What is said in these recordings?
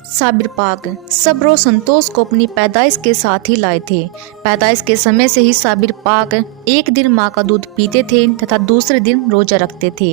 साबिर पाक सब्र और संतोष को अपनी पैदाइश के साथ ही लाए थे। पैदाइश के समय से ही साबिर पाक एक दिन माँ का दूध पीते थे तथा दूसरे दिन रोजा रखते थे।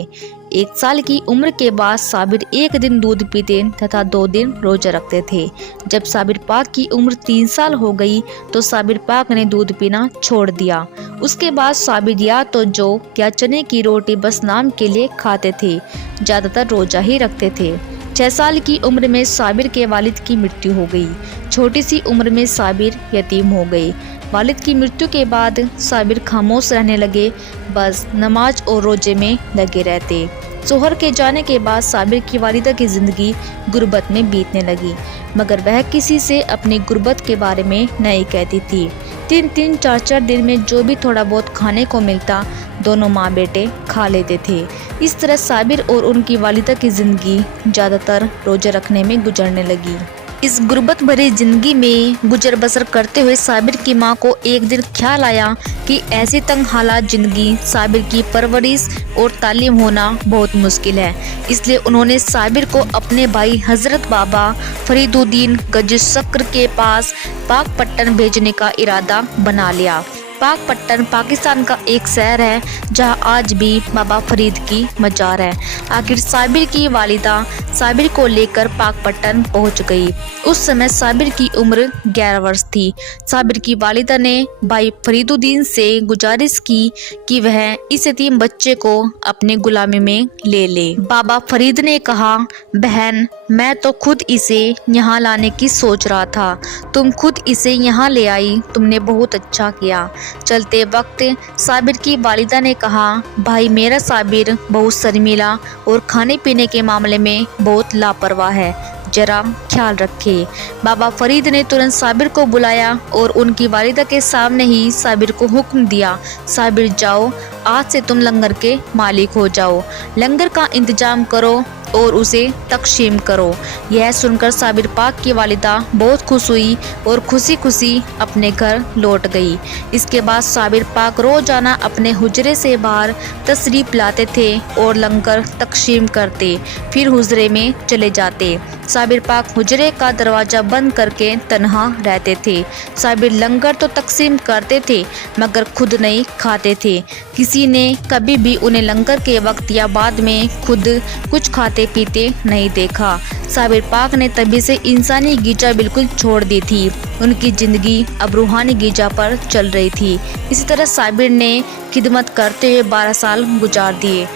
1 साल की उम्र के बाद साबिर एक दिन दूध पीते तथा 2 दिन रोजा रखते थे। जब साबिर पाक की उम्र 3 साल हो गई तो साबिर पाक ने दूध पीना छोड़ दिया। उसके बाद साबिर या तो जौ या चने की रोटी बस नाम के लिए खाते थे, ज़्यादातर रोजा ही रखते थे। 6 साल की उम्र में साबिर के वालिद की मृत्यु हो गई। छोटी सी उम्र में साबिर यतीम हो गए। वालिद की मृत्यु के बाद साबिर खामोश रहने लगे, बस नमाज और रोजे में लगे रहते। शोहर के जाने के बाद साबिर की वालिदा की ज़िंदगी गुर्बत में बीतने लगी, मगर वह किसी से अपनी गुर्बत के बारे में नहीं कहती थी। 3-3, 4-4 दिन में जो भी थोड़ा बहुत खाने को मिलता दोनों माँ बेटे खा लेते थे। इस तरह साबिर और उनकी वालिदा की ज़िंदगी ज़्यादातर रोजे रखने में गुजरने लगी। इस गुर्बत भरी ज़िंदगी में गुजर बसर करते हुए साबिर की माँ को एक दिन ख्याल आया कि ऐसी तंग हालात ज़िंदगी साबिर की परवरिश और तालीम होना बहुत मुश्किल है। इसलिए उन्होंने साबिर को अपने भाई हज़रत बाबा फरीदुद्दीन गंजशक्र के पास पाकपट्टन भेजने का इरादा बना लिया। पाकपट्टन पाकिस्तान का एक शहर है जहां आज भी बाबा फरीद की मजार है। आखिर साबिर की वालिदा साबिर को लेकर पाकपट्टन पहुंच गई। उस समय साबिर की उम्र 11 वर्ष थी। साबिर की वालिदा ने भाई फरीदुद्दीन से गुजारिश की कि वह इस यतीम बच्चे को अपने गुलामी में ले ले। बाबा फरीद ने कहा, बहन मैं तो खुद इसे यहाँ लाने की सोच रहा था, तुम खुद इसे यहाँ ले आई, तुमने बहुत अच्छा किया। चलते वक्त साबिर की वालिदा ने कहा, भाई मेरा साबिर बहुत शर्मीला और खाने पीने के मामले में बहुत लापरवाह है, जरा ख्याल रखे। बाबा फरीद ने तुरंत साबिर को बुलाया और उनकी वालिदा के सामने ही साबिर को हुक्म दिया, साबिर जाओ, आज से तुम लंगर के मालिक हो जाओ, लंगर का इंतजाम करो और उसे तकसीम करो। यह सुनकर साबिर पाक की वालिदा बहुत खुश हुई और खुशी खुशी अपने घर लौट गई। इसके बाद साबिर पाक रोजाना अपने हुजरे से बाहर तशरीफ लाते थे और लंगर तकसीम करते, फिर हुजरे में चले जाते। साबिर पाक हुजरे का दरवाज़ा बंद करके तन्हा रहते थे। साबिर लंगर तो तकसीम करते थे मगर खुद नहीं खाते थे। किसी ने कभी भी उन्हें लंगर के वक्त या बाद में खुद कुछ खाते पीते नहीं देखा। साबिर पाक ने तभी से इंसानी गिजा बिल्कुल छोड़ दी थी। उनकी ज़िंदगी अब रूहानी गिजा पर चल रही थी। इसी तरह साबिर ने खिदमत करते हुए 12 साल गुजार दिए।